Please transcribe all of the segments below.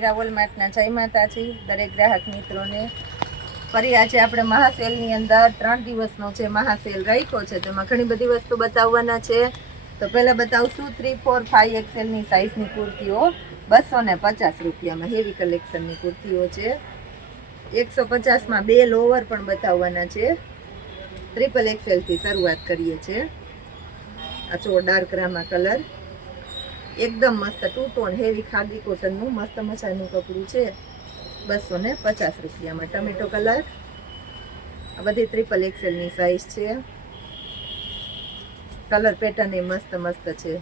મીરાવોલ માર્ટના જય માતાજી દરેક ગ્રાહક મિત્રોને ફરી આજે આપણે મહાસેલની અંદર 3 દિવસનો છે મહાસેલ રાખ્યો છે. તેમાં ઘણી બધી વસ્તુ બતાવવાના છે. તો પહેલાં બતાવશું 3, 4, 5 એક્સેલની સાઇઝની કુર્તીઓ 250 રૂપિયામાં હેવી કલેક્શનની કુર્તીઓ છે. 150માં 2 લોવર પણ બતાવવાના છે. ટ્રિપલ એક્સેલથી શરૂઆત કરીએ છીએ. આ જો ડાર્ક રામા કલર एकदम मस्त 2 टोन हेवी खादी कॉटन नु मस्त मजानु कपड़ू है 250 रुपया में. टमेटो कलर आ बधी ट्रिपल एक्सेल नी साइज है. कलर पेटर्न ए मस्त मस्त है.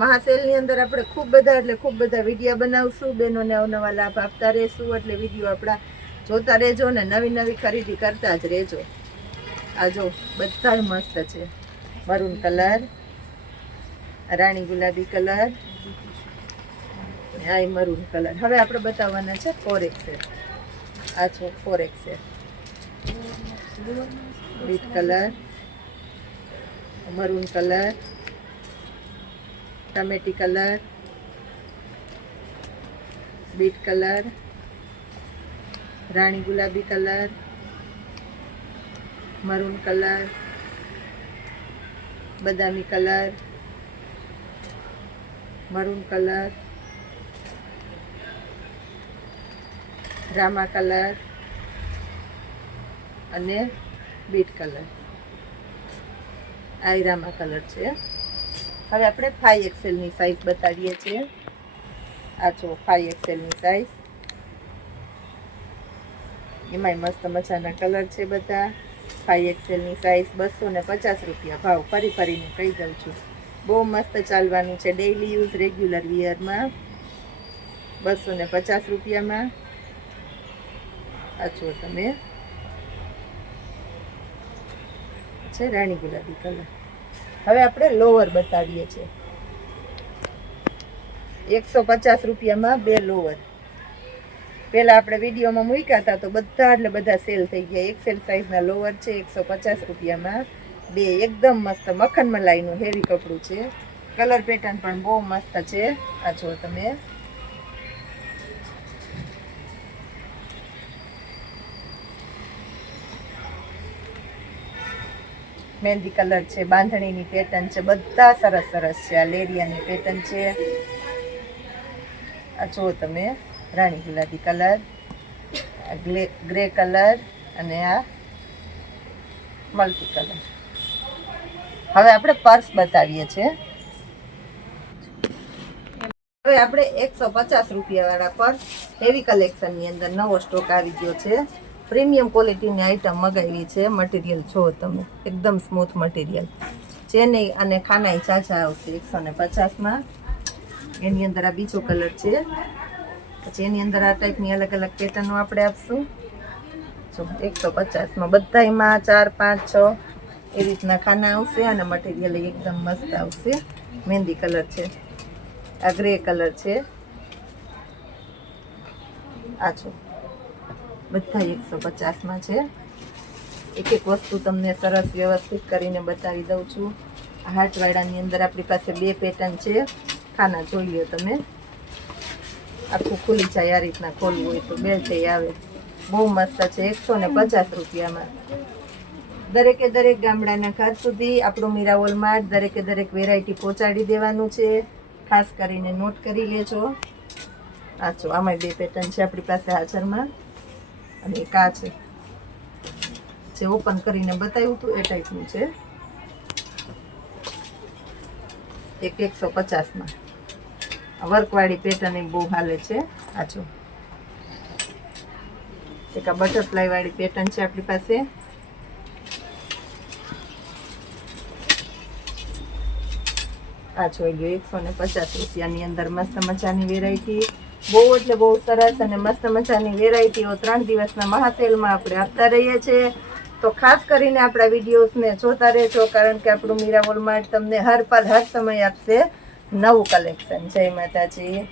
महासेल नी अंदर आपणे खूब बधा विडियो बनावशुं. बहनों ने अवनवा लाभ आपता रहेशुं एटले विडियो आपड़ा जोता रहेजो ने नवी नवी खरीदी करता ज रहेजो. आ जो बधा मस्त है. मरून कलर, राणी गुलाबी कलर, आई मरून कलर. हवे आपणे बताववाना छे 4 एक्सेल. आ छो 4 एक्सेल. बीट कलर, मरून कलर, टमेटी कलर, बीट कलर, राणी गुलाबी कलर, मरून कलर, बदामी कलर, मरून कलर, रामा कलर अने बीट कलर. आई रामा कलर छे. हवे आपणे 5 एक्सेल नी साइज बतावीए छे. आ छो 5 एक्सेल नी साइज. एमांय मस्त मजाना कलर छे बधा. 5 एक्सेल नी साइज 250 रुपया भाव फरी फरीने कही दઉં છું. बहु मस्त चालवानुं छे. डेली यूज रेग्युलर वियर में 250 रुपया में. आ छो तमे छे राणी गुलाबी कलर. हवे आपणे लोवर बतावीए छे. 150 रुपया में 2 लोवर. पहला आपणे विडियो में मूक्या था तो बधा सेल थई गया. एक्सेल साइज ना लोवर है 150 रुपया में 2. एकदम मस्त मक्खन मलाईनु हेवी कपड़ू है. कलर पेटर्न पण बहुत मस्त है. आ जो तमे मेहंदी कलर है. बांधणी नी पेटर्न है. बधा सरस सरस है. आ लेरिया नी पेटर्न है. आ जो तमे राणी गुलाबी कलर, ग्रे कलर अने आ मल्टी कलर. हवे आपणे पर्स बतावीए छे. हवे आपणे 150 रुपया वाला पर्स हेवी कलेक्शन नी अंदर नवो स्टॉक आवी गयो छे. प्रीमियम क्वॉलिटी नी आइटम मगावी छे. मटीरियल छो तमे एकदम स्मूथ मटीरियल. चेनई अने खानाई चाचा आवशे 150 में. एनी अंदर आ बीजो कलर छे. પછી એની અંદર આ ટાઈપની અલગ અલગ પેટર્નો આપણે આપશું. જો 150 માં બધાયમાં 4, 5, 6 એ રીતના ખાના આવશે અને મટીરિયલ એકદમ મસ્ત આવશે. મહેંદી કલર છે. આ ગ્રે કલર છે. આ છો બધા 150 માં છે. એક એક વસ્તુ તમને સરસ વ્યવસ્થિત કરીને બતાવી દઉં છું. આ હાર્ટવાળાની અંદર આપણી પાસે 2 પેટર્ન છે. ખાના જોઈ લો તમે. आखू खुली जाए. आ रीतना खोलवू हो तो बेल्ट आवे. बहु मस्त है. 150 रुपया में दरेके दरेक गामडाना घर सुधी आपणो मीरावोल मार्ट दरेके दरेक वेरायटी पहोंचाडी देवानुं छे. खास करीने नोट करी लेजो. आ जो आमाय 2 पेटर्न छे आपणी पासे हाजरमां अने एक आ छे जे ओपन करीने बताव्युं हतुं ए टाइपनुं छे. एक 150 में वर्कवाड़ी पेटर्न बहुत हाले छे. आ जो एक आ बटरफ्लाई वाली पेटर्न है अपनी पासे. आ जो 150 रुपया नी अंदर मस्त मजानी वेरायटी. बहु एटले बहु सरस अने मस्त मजानी वेरायटीओ 3 दिवसना महासेल में आपणे आपता रहीए छे. तो खास करीने आपणा विडियोज ने जोता रहेजो कारण के आपणुं मीरावोल मार्ट तमने हर पल हर समय आपशे नवुं कलेक्शन. जय माताजी.